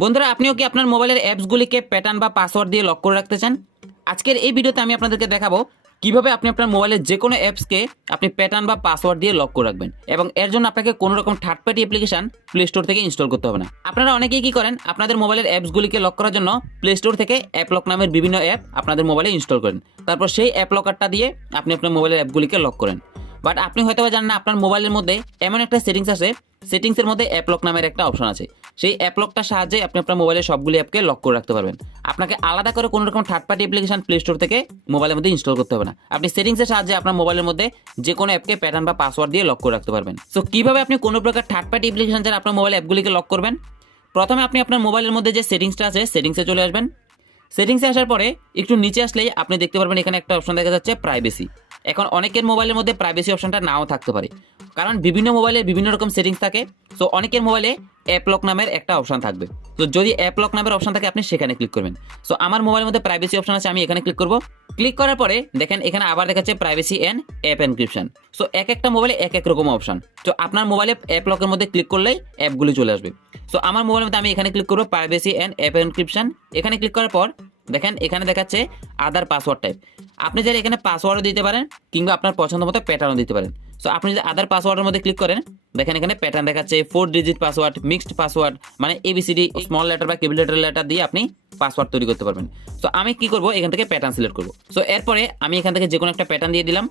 বন্ধুরা, আপনিও কি আপনার মোবাইলের অ্যাপসগুলিকে প্যাটার্ন বা পাসওয়ার্ড দিয়ে লক করে রাখতে চান? আজকের এই ভিডিওতে আমি আপনাদেরকে দেখাবো কীভাবে আপনি আপনার মোবাইলের যে কোনো অ্যাপসকে আপনি প্যাটার্ন বা পাসওয়ার্ড দিয়ে লক করে রাখবেন এবং এর জন্য আপনাকে কোনো রকম third party application play store থেকে ইনস্টল করতে হবে না। আপনারা অনেকেই কি করেন, আপনাদের মোবাইলের অ্যাপসগুলিকে লক করার জন্য প্লে স্টোর থেকে অ্যাপ লক নামের বিভিন্ন অ্যাপ আপনাদের মোবাইলে ইনস্টল করেন। তারপর সেই অ্যাপ লকারটা দিয়ে আপনি আপনার মোবাইলের অ্যাপগুলিকে লক করেন। বাট আপনি হয়তো বা জানেন না, আপনার মোবাইলের মধ্যে এমন একটা সেটিংস আছে সেটিংসের মধ্যে অ্যাপলক নামের একটা অপশন আছে। সেই অ্যাপলকটার সাহায্যে আপনি আপনার মোবাইলের সবগুলি অ্যাপকে লক করে রাখতে পারবেন। আপনাকে আলাদা করে কোনো রকম third party application play store থেকে মোবাইলের মধ্যে ইনস্টল করতে হবে না। আপনি সেটিংসের সাহায্যে আপনার মোবাইলের মধ্যে যে কোনো অ্যাপকে প্যাটার্ন বা পাসওয়ার্ড দিয়ে লক করে রাখতে পারবেন। সো কীভাবে আপনি কোনো প্রকার থার্ড পার্টি অ্যাপ্লিকেশন ছাড়া আপনার মোবাইল অ্যাপগুলিকে লক করবেন? প্রথমে আপনি আপনার মোবাইলের মধ্যে যে সেটিংসটা আছে সেটিংসে চলে আসবেন। সেটিংসে আসার পরে একটু নিচে আসলেই আপনি দেখতে পারবেন এখানে একটা অপশন দেখা যাচ্ছে প্রাইভেসি এখন অনেকের মোবাইলের মধ্যে প্রাইভেসি অপশনটা নাও থাকতে পারে। কারণ বিভিন্ন মোবাইলে বিভিন্ন রকম সেটিংস থাকে সো অনেকের মোবাইলে অ্যাপ লক নামের একটা অপশন থাকবে। তো যদি অ্যাপ লক নামের অপশন থাকে, আপনি সেখানে ক্লিক করবেন। সো আমার মোবাইলের মধ্যে প্রাইভেসি অপশন আছে, আমি এখানে ক্লিক করব। ক্লিক করার পরে দেখেন, এখানে আবার দেখাচ্ছে privacy and app encryption so এক একটা মোবাইলে এক এক রকম অপশন তো আপনার মোবাইলে অ্যাপ লকের মধ্যে ক্লিক করলেই অ্যাপগুলি চলে আসবে। সো আমার মোবাইলের মধ্যে আমি এখানে ক্লিক করব প্রাইভেসি অ্যান্ড অ্যাপ এনক্রিপশন এখানে ক্লিক করার পর দেখেন, এখানে দেখাচ্ছে আদার পাসওয়ার্ড টাইপ আপনি চাইলে এখানে পাসওয়ার্ডও দিতে পারেন, কিংবা আপনার পছন্দ মতো প্যাটার্নও দিতে পারেন। সো আপনি যদি আদার পাসওয়ার্ডের মধ্যে ক্লিক করেন, দেখেন এখানে প্যাটার্ন দেখাচ্ছে four digit password mixed password মানে এবিসিডি স্মল লেটার বা কেবল লেটার লেটার দিয়ে আপনি পাসওয়ার্ড তৈরি করতে পারবেন। সো আমি কি করব? এখান থেকে প্যাটার্ন সিলেক্ট করব। সো এরপরে আমি এখান থেকে যে কোনো একটা প্যাটার্ন দিয়ে দিলাম।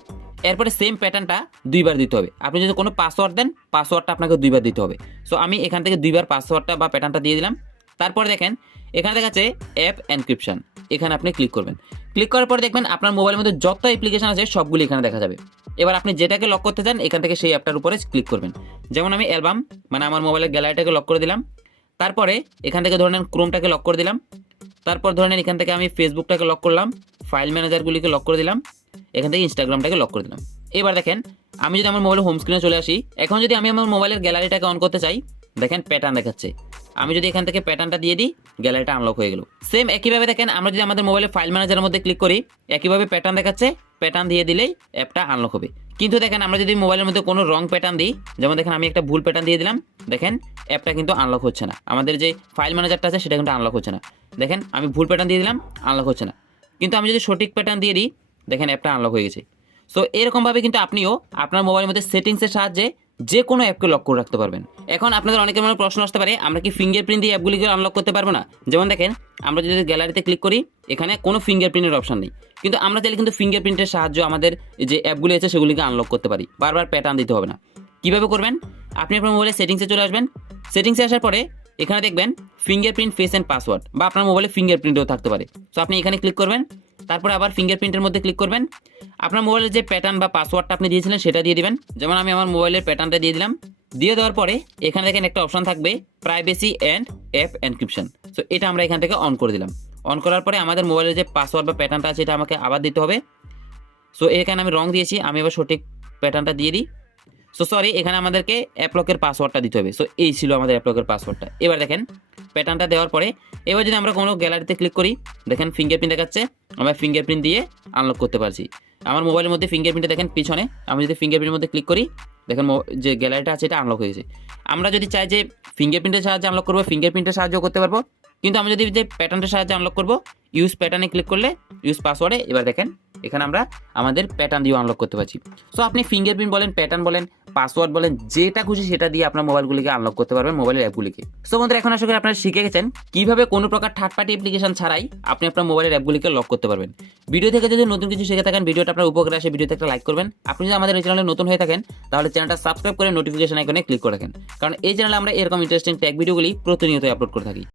এরপরে সেম প্যাটার্নটা দুইবার দিতে হবে। আপনি যদি কোনো পাসওয়ার্ড দেন পাসওয়ার্ডটা আপনাকে দুইবার দিতে হবে। সো আমি এখান থেকে দুইবার পাসওয়ার্ডটা বা প্যাটার্নটা দিয়ে দিলাম। তারপরে দেখেন এখানে দেখাচ্ছে অ্যাপ এনক্রিপশন এখানে আপনি ক্লিক করবেন। ক্লিক করার পর দেখবেন আপনার মোবাইলের মধ্যে যত অ্যাপ্লিকেশন আছে, সবগুলি এখানে দেখা যাবে। এবার আপনি যেটাকে লক করতে চান, এখান থেকে সেই অ্যাপটার উপরে ক্লিক করবেন। যেমন আমি অ্যালবাম মানে আমার মোবাইলের গ্যালারিটাকে লক করে দিলাম। তারপরে এখান থেকে ধরে নেন ক্রোমটাকে লক করে দিলাম। তারপর ধরে নেন এখান থেকে আমি ফেসবুকটাকে লক করলাম। ফাইল ম্যানেজারগুলিকে লক করে দিলাম। এখান থেকে ইনস্টাগ্রামটাকে লক করে দিলাম। এবার দেখেন, আমি যদি আমার মোবাইলের হোম স্ক্রিনে চলে আসি, এখন যদি আমি আমার মোবাইলের গ্যালারিটাকে অন করতে চাই, দেখেন প্যাটার্ন দেখাচ্ছে। আমি যদি এখান থেকে প্যাটার্নটা দিয়ে দিই গ্যালারিটা আনলক হয়ে গেল। সেম একইভাবে দেখেন, আমরা যদি আমাদের মোবাইলে ফাইল ম্যানেজারের মধ্যে ক্লিক করি, একইভাবে প্যাটার্ন দেখাচ্ছে প্যাটার্ন দিয়ে দিলেই অ্যাপটা আনলক হবে। কিন্তু দেখেন, আমরা যদি মোবাইলের মধ্যে কোনো রং প্যাটার্ন দিই, যেমন দেখেন, আমি একটা ভুল প্যাটার্ন দিয়ে দিলাম, দেখেন অ্যাপটা কিন্তু আনলক হচ্ছে না। আমাদের যে ফাইল ম্যানেজারটা আছে, সেটা কিন্তু আনলক হচ্ছে না। দেখেন, আমি ভুল প্যাটার্ন দিয়ে দিলাম আনলক হচ্ছে না। কিন্তু আমি যদি সঠিক প্যাটার্ন দিয়ে দিই, দেখেন অ্যাপটা আনলক হয়ে গেছে। সো এরকমভাবে কিন্তু আপনিও আপনার মোবাইলের মধ্যে সেটিংসের সাহায্যে যে কোনো অ্যাপকে লক করে রাখতে পারবেন। এখন আপনাদের অনেকের মনে প্রশ্ন আসতে পারে, আমরা কি ফিঙ্গারপ্রিন্ট দিয়ে অ্যাপগুলিকে আনলক করতে পারব না? যেমন দেখেন, আমরা যদি গ্যালারিতে ক্লিক করি, এখানে কোনো ফিঙ্গারপ্রিন্টের অপশন নেই। কিন্তু আমরা চাইলে কিন্তু ফিঙ্গারপ্রিন্টের সাহায্যে আমাদের যে অ্যাপগুলি আছে, সেগুলিকে আনলক করতে পারি। বারবার প্যাটার্ন দিতে হবে না। কীভাবে করবেন? আপনি আপনার মোবাইলে সেটিংসে চলে আসবেন। সেটিংসে আসার পরে এখানে দেখবেন ফিঙ্গারপ্রিন্ট ফেস অ্যান্ড পাসওয়ার্ড বা আপনার মোবাইলে ফিঙ্গারপ্রিন্টও থাকতে পারে। সো আপনি এখানে ক্লিক করবেন। তারপরে আবার ফিঙ্গারপ্রিন্টের মধ্যে ক্লিক করবেন। আপনার মোবাইলের যে প্যাটার্ন বা পাসওয়ার্ডটা আপনি দিয়েছিলেন, সেটা দিয়ে দিবেন। যেমন আমি আমার মোবাইলের প্যাটার্নটা দিয়ে দিলাম। দিয়ে দেওয়ার পরে এখানে দেখেন একটা অপশন থাকবে privacy and app encryption so এটা আমরা এখান থেকে অন করে দিলাম। অন করার পরে আমাদের মোবাইলের যে পাসওয়ার্ড বা প্যাটার্নটা আছে, এটা আমাকে আবার দিতে হবে। সো এখানে আমি রং দিয়েছি, আমি এবার সঠিক প্যাটার্নটা দিয়ে দিই। সো সরি এখানে আমাদেরকে অ্যাপলকের পাসওয়ার্ডটা দিতে হবে। সো এই ছিল আমাদের অ্যাপলকের পাসওয়ার্ডটা এবার দেখেন প্যাটার্নটা দেওয়ার পরে, এবার যদি আমরা কোনো গ্যালারিতে ক্লিক করি, দেখেন ফিঙ্গারপ্রিন্ট দেখাচ্ছে, আমরা ফিঙ্গারপ্রিন্ট দিয়ে আনলক করতে পারছি। আমার মোবাইলের মধ্যে ফিঙ্গারপ্রিন্টে দেখেন পিছনে, আমি যদি ফিঙ্গারপ্রিন্টের মধ্যে ক্লিক করি, দেখেন যে গ্যালারিটা আছে এটা আনলক হয়ে গেছে। আমরা যদি চাই যে ফিঙ্গারপ্রিন্টের সাহায্যে আনলক করব ফিঙ্গারপ্রিন্টের সাহায্য করতে পারব, কিন্তু আমি যদি যে প্যাটার্নটার সাহায্যে আনলক করব ইউজ প্যাটার্নে ক্লিক করলে ইউজ পাসওয়ার্ডে এবার দেখেন, এখানে আমরা আমাদের প্যাটার্ন দিয়ে আনলক করতে পারছি। সো আপনি ফিঙ্গারপ্রিন্ট বলেন প্যাটার্ন বলেন পাসওয়ার্ড বলেন, যেটা খুশি সেটা দিয়ে আপনার মোবাইলগুলিকে আনলক করতে পারবেন মোবাইলের অ্যাপগুলিকে সো বন্ধুরা, এখন করি আপনারা শিখে গেছেন কীভাবে কোনো প্রকার থার্ড পার্টি অ্যাপ্লিকেশন ছাড়াই আপনি আপনার মোবাইলের অ্যাপগুলিকে লক করতে পারবেন। ভিডিও থেকে যদি নতুন কিছু শিখে থাকেন, ভিডিওটা আপনার উপকারে আসে, ভিডিওতে একটা লাইক করবেন। আপনি যদি আমাদের এই চ্যানেলে নতুন হয়ে থাকেন, তাহলে চ্যানেলটা সাবস্ক্রাইব করে নোটিফিকেশন আইকনে ক্লিক করে রাখেন। কারণ এই চ্যানেলে আমরা এরকম ইন্টারেস্টিং ট্যাগ ভিডিওগুলি প্রতিনিয়ত আপলোড করে থাকি।